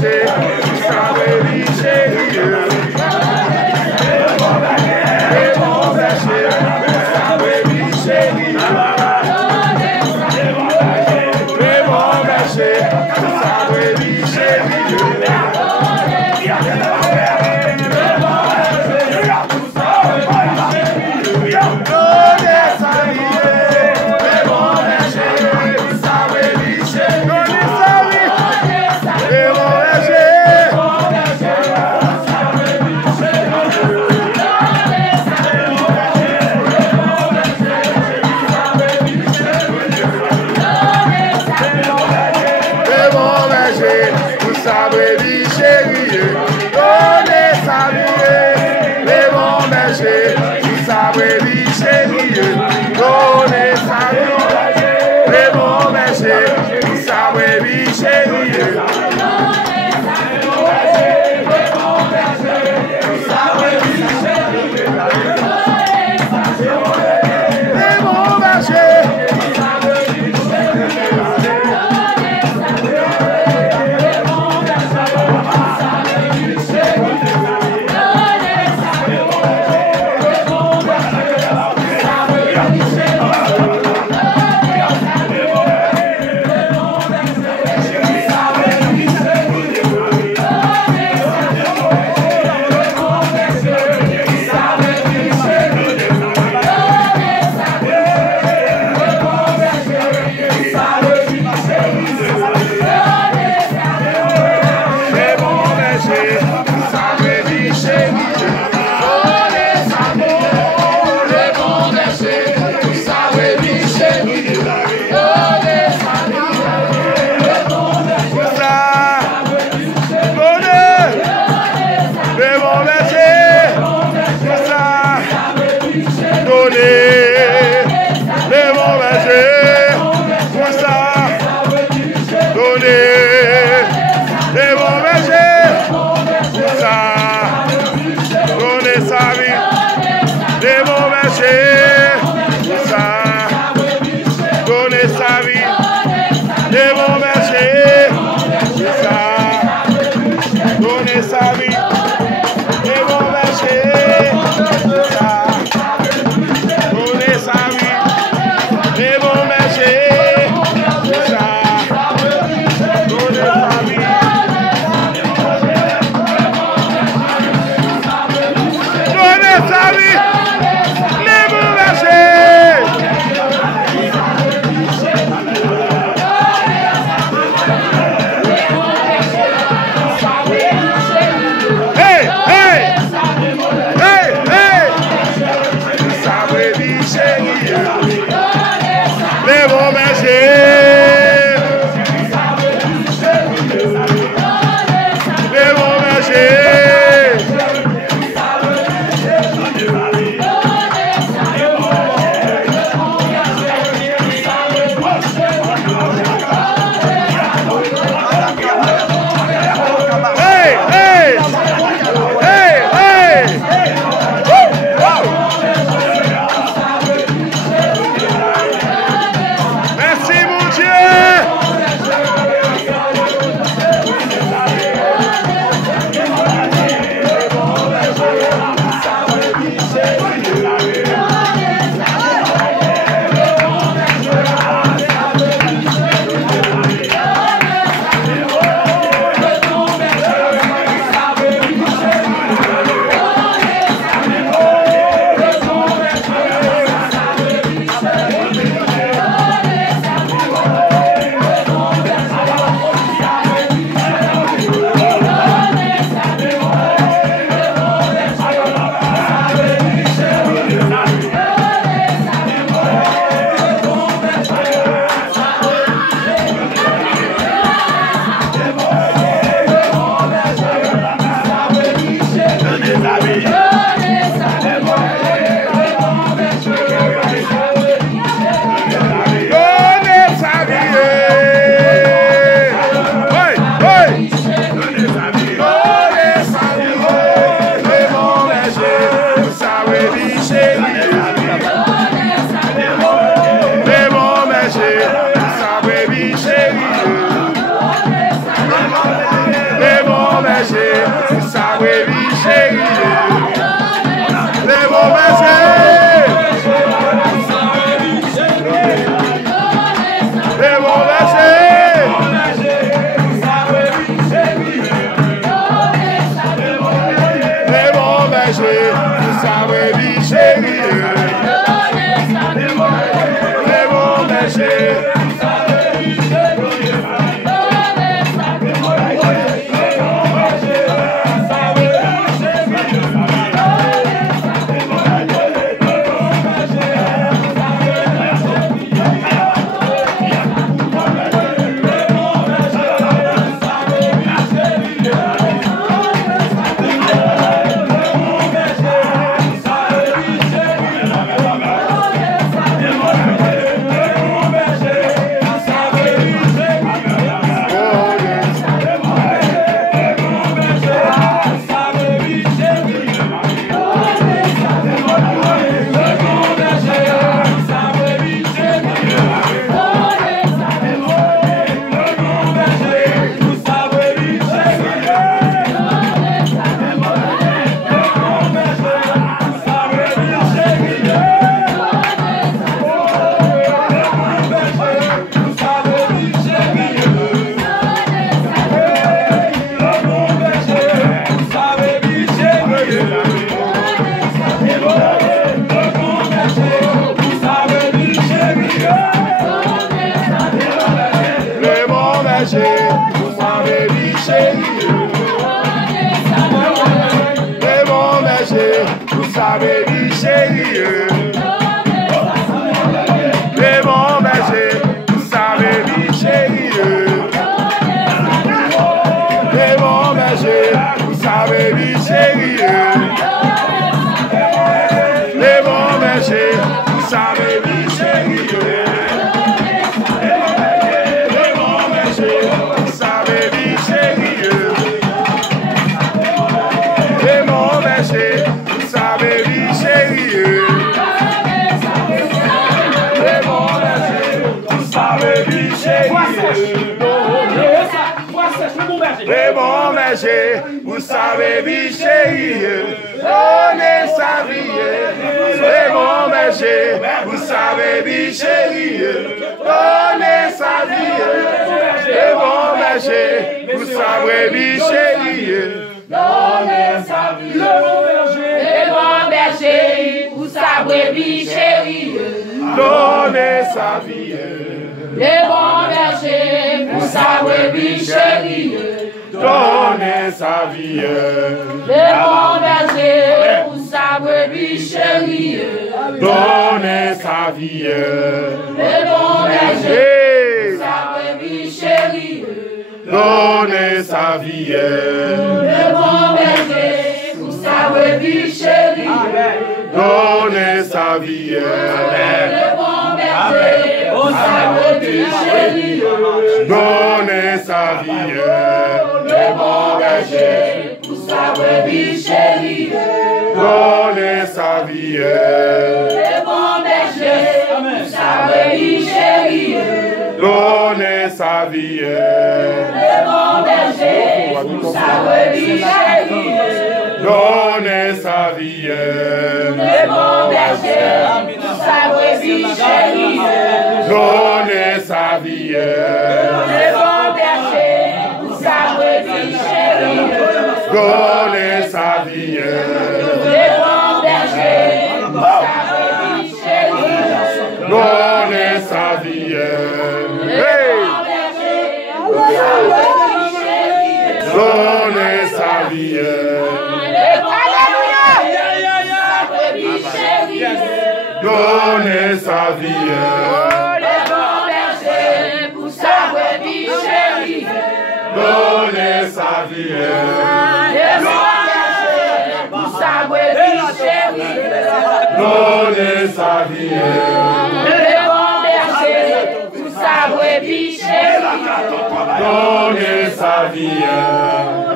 berger, vous savez chérie. Les bons bergers, vous savez chérie. Les bons bergers, vous savez chérie. chérie. Les bons bergers, vous savez, vie chérie. Les bons bergers, vous savez, vie chérie. Les bons bergers, vous savez, vie chérie. Les bons bergers, vous savez, vie chérie. Les bons bergers, vous savez, vie chérie. Les bons bergers, vous savez, vie chérie. Les bons bergers, vous savez, vie chérie. Les bons bergers, vous savez, vie chérie. Donnez sa vie. Les bons bergers, vous savez, vie chérie. Donnez sa vie. Les bons bergers, vous savez, vie chérie. Donnez sa vie. Les bons bergers, vous savez, vie chérie. Donnez sa vie. Les bons bergers, vous savez, vie chérie. Donnez sa vie. Les bons bergers, vous savez, vie chérie. Donnez sa vie. Les bons bergers, Hey! vous savez, vie chérie. Donnez sa vie. Les bons bergers, vous savez, vie chérie. Donnez sa vie. Les bons bergers, vous savez, vie chérie. Donnez sa vie. Les bons bergers, vous savez, vie chérie. Donnez sa vie. Les bons bergers, vous savez, vie chérie. Donnez sa vie. Les bons bergers, vous savez, vie chérie. Donnez sa vie. Les bons bergers, vous savez, vie chérie. Donnez sa vie. Les bons bergers, vous savez, vie chérie. Donnez sa vie. Les bons bergers, vous savez, vie chérie. Donnez sa vie. Hey! Donnez sa vie. Donnez sa vie. Les bons bergers, vous savez, vie chérie. Donnez sa vie. Les bons bergers, vous savez, vie chérie. Donnez sa vie. Les bons bergers, vous savez, vie chérie. Donnez sa vie.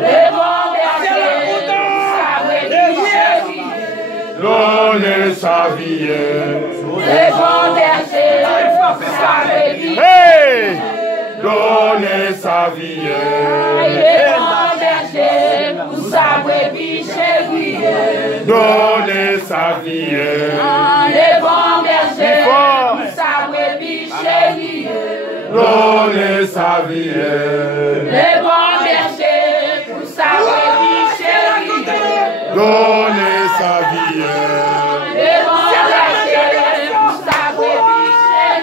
Les bons bergers, vous savez, vie chérie. Donnez sa vie. Les bons bergers, vous savez, vie. Hey! Donnez sa vie. Les bons bergers, vous savez, vie chérie. Donnez sa vie. Les bons bergers, vous savez, vie chérie. Donnez sa vie. Les bons bergers, vous savez, vie chérie. Donnez sa vie. Les bons bergers, vous savez,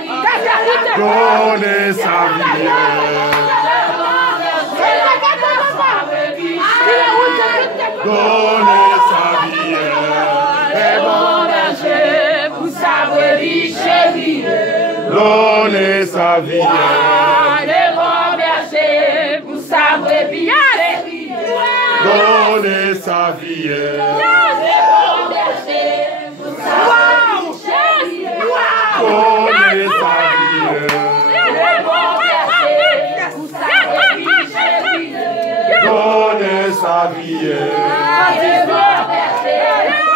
vie chérie. Donnez sa vie. Donnez sa vie. Les bons bergers, vous savez, vie chérie. Donnez sa vie. Les bons bergers, vous savez, vie chérie. Donnez sa vie. Les bons bergers, vous savez, vie chérie. Donnez sa vie. Les bons bergers, vous savez, vie chérie. Donnez sa vie. Les bons bergers, vous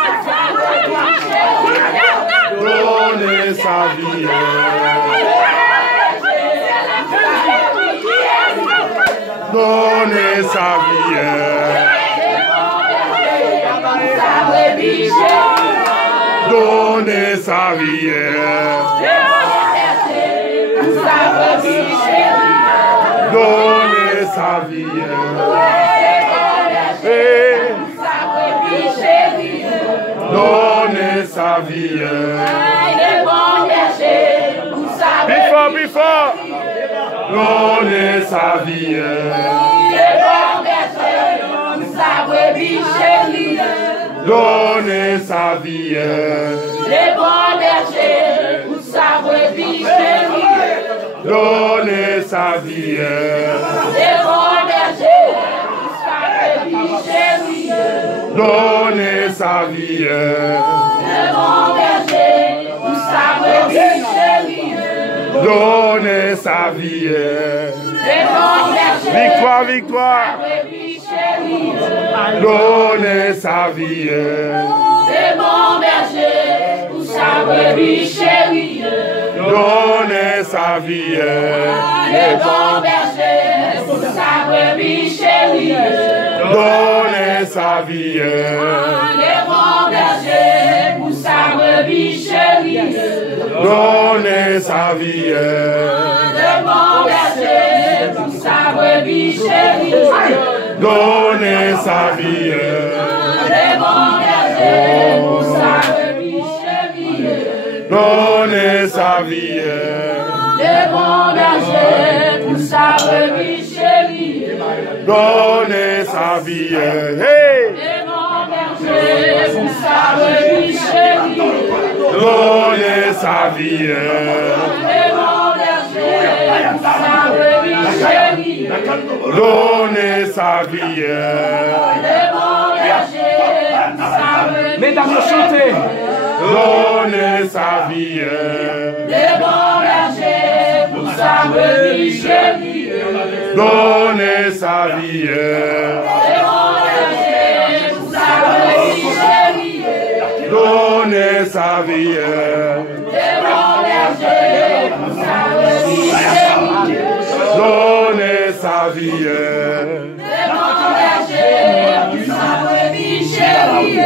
savez, vie chérie. Donnez sa vie. Donnez sa vie. Donnez sa vie. Donnez sa vie. Donnez sa vie. Before. Donnez sa vie. brebis chéries, donner sa vie. les bons bergers pour sa brebis chérie, Donner sa vie. les bons bergers pour sa brebis chérie, Donner sa vie. les bons bergers pour sa brebis chérie, Donner sa vie. les bons bergers Victoire, victoire. pour sa brebis chérie, Donner sa vie. les bons bergers pour sa brebis chérie, Donner sa vie. les bons bergers pour sa brebis chérie, Donner sa vie. les bons bergers pour sa brebis chérie, Donner sa vie. les bons bergers pour sa brebis chérie, Donner sa vie. les bons bergers pour sa brebis chérie, Donner sa vie. les bons bergers pour sa brebis chérie, Donner sa vie. Hey! les bons bergers pour sa brebis chérie, Donner sa vie. les bons bergers pour sa brebis chérie, Donner sa vie. les bons bergers pour sa brebis Mesdames, chantez. Donner sa vie. les bons bergers pour sa brebis chérie, Donner sa vie. les bons bergers pour sa brebis chérie, Donner sa vie. les bons bergers pour sa brebis chérie, Donner sa vie. les bons bergers pour sa brebis chérie,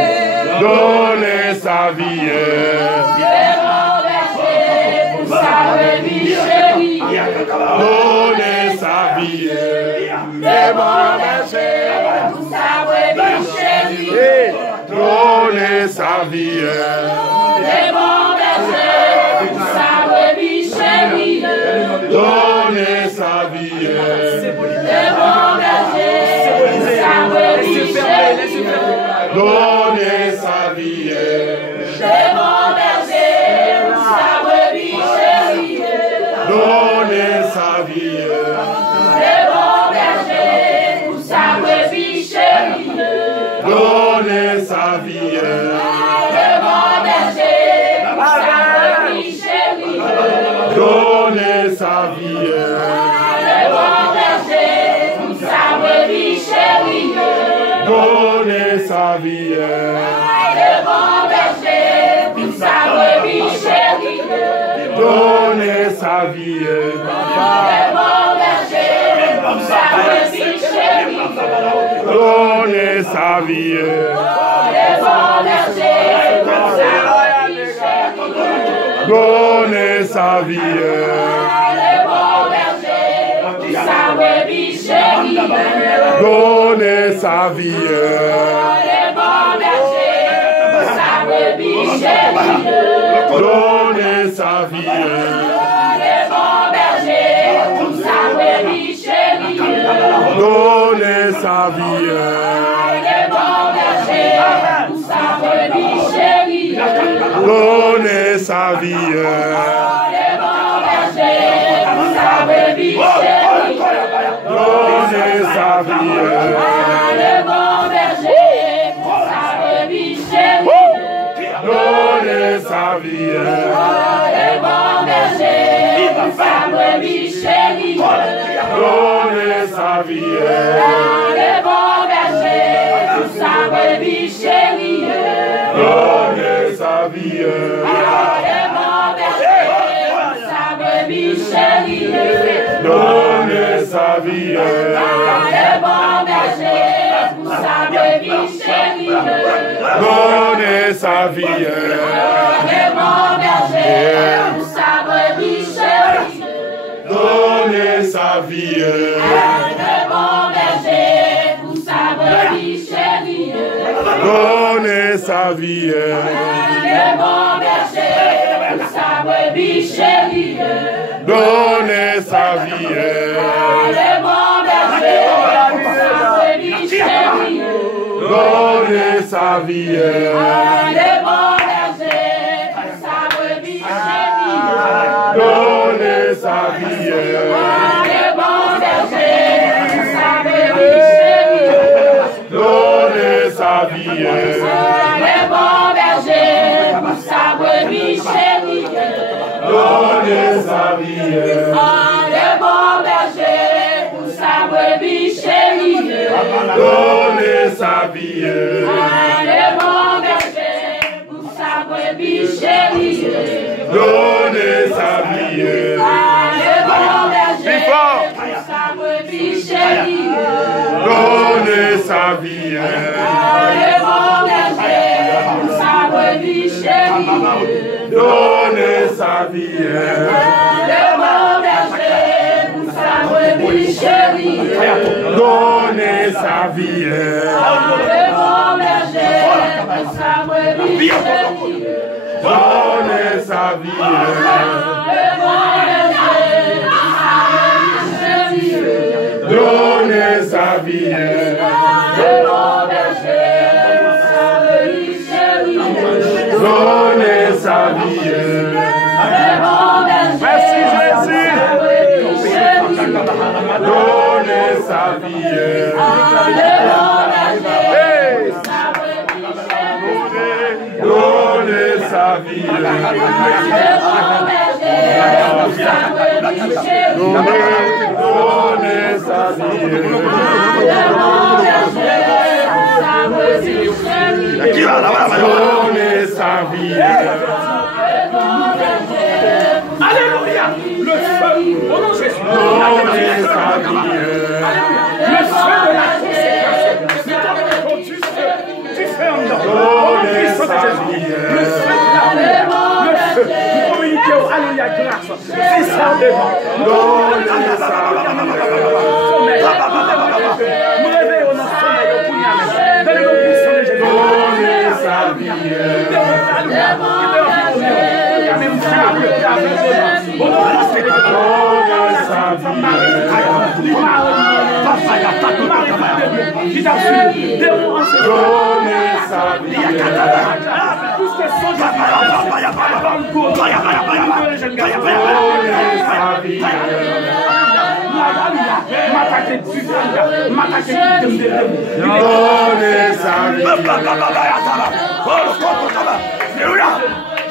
Donner sa vie. les bons bergers pour sa brebis chérie, Donner sa vie. les bons bergers pour sa brebis chérie, Hey! Donner sa vie. les bons bergers pour sa brebis chérie, Donner sa vie. les bons bergers pour sa brebis chérie, Donner sa vie. les bons bergers pour sa brebis chérie, Donner sa vie. les bons bergers pour sa brebis chérie, Donner sa vie. les bons bergers pour sa brebis chérie, Donner sa vie. les bons bergers pour sa brebis chérie, Donner sa vie. les bons bergers pour sa brebis chérie, Donner sa vie. les bons bergers pour sa brebis chérie, Donner sa vie. les bons bergers pour sa brebis chérie, Donner sa vie. les bons bergers pour sa brebis chérie, Donner sa vie. les bons bergers pour sa brebis chérie, Donner sa vie. les bons bergers pour sa brebis chérie, Donner sa vie. les bons bergers pour sa brebis chérie, Donner sa vie. les bons bergers pour sa brebis chérie, Donner sa vie. les bons bergers pour sa brebis chérie, Donner sa vie. les bons bergers pour sa brebis chérie, Donner sa vie. les bons bergers pour sa brebis chérie, Donner sa vie. les bons bergers pour sa brebis chérie, Donner sa vie. les bons bergers pour sa brebis chérie, Donner sa vie. les bons bergers pour sa brebis chérie, Donner sa vie. les bons bergers pour sa brebis chérie, Donner sa vie. les bons bergers pour sa brebis chérie, Donner sa vie. les bons bergers pour sa brebis chérie, Donnez sa vie. Le bon berger, sa brebis chérie. Donnez sa vie. Le bon berger, sa brebis chérie. Donnez sa vie. Le bon berger, sa brebis chérie. Donnez sa vie. Le bon berger, sa brebis chérie. Donnez sa vie. Le bon berger, sa brebis chérie. Donnez sa vie. Le bon berger, sa brebis chérie. Donnez sa vie. Le bon berger, sa brebis chérie. Donnez sa vie. Le bon berger, sa brebis chérie. Donnez sa vie. Le bon berger, sa brebis chérie. Donnez sa vie. Le bon berger, sa brebis chérie. Donnez sa vie. Le bon berger, sa brebis chérie. Donnez sa vie. Le bon berger, Merci Jésus. sa brebis chérie. Donnez sa vie. Le bon berger, sa brebis chérie. Donnez sa vie. Le bon berger, sa brebis chérie. Donnez sa vie. Le bon berger, sa brebis chérie. Donnez sa vie. Alléluia. Le feu. Au nom de Jésus. Donnez sa vie. Le feu de la consécration. Du feu. Du feu en dedans. Au nom de Christ de Jésus. Le feu de la prière. Le feu. Nous communiquons. Alléluia. Grâce. C'est ça devant. Donnez sa Sommeil. Nous réveillons notre sommeil au Pougnam. Dans le nom puissant de Jésus. Donnez sa vie.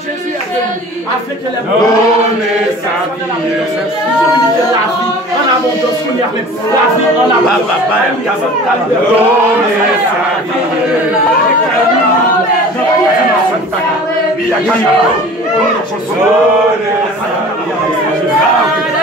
Jésus est venu afin que les Donnez sa vie. communiquer la vie en abondance, qu'on y a la vie en abondance. Donnez sa vie. Donnez sa vie.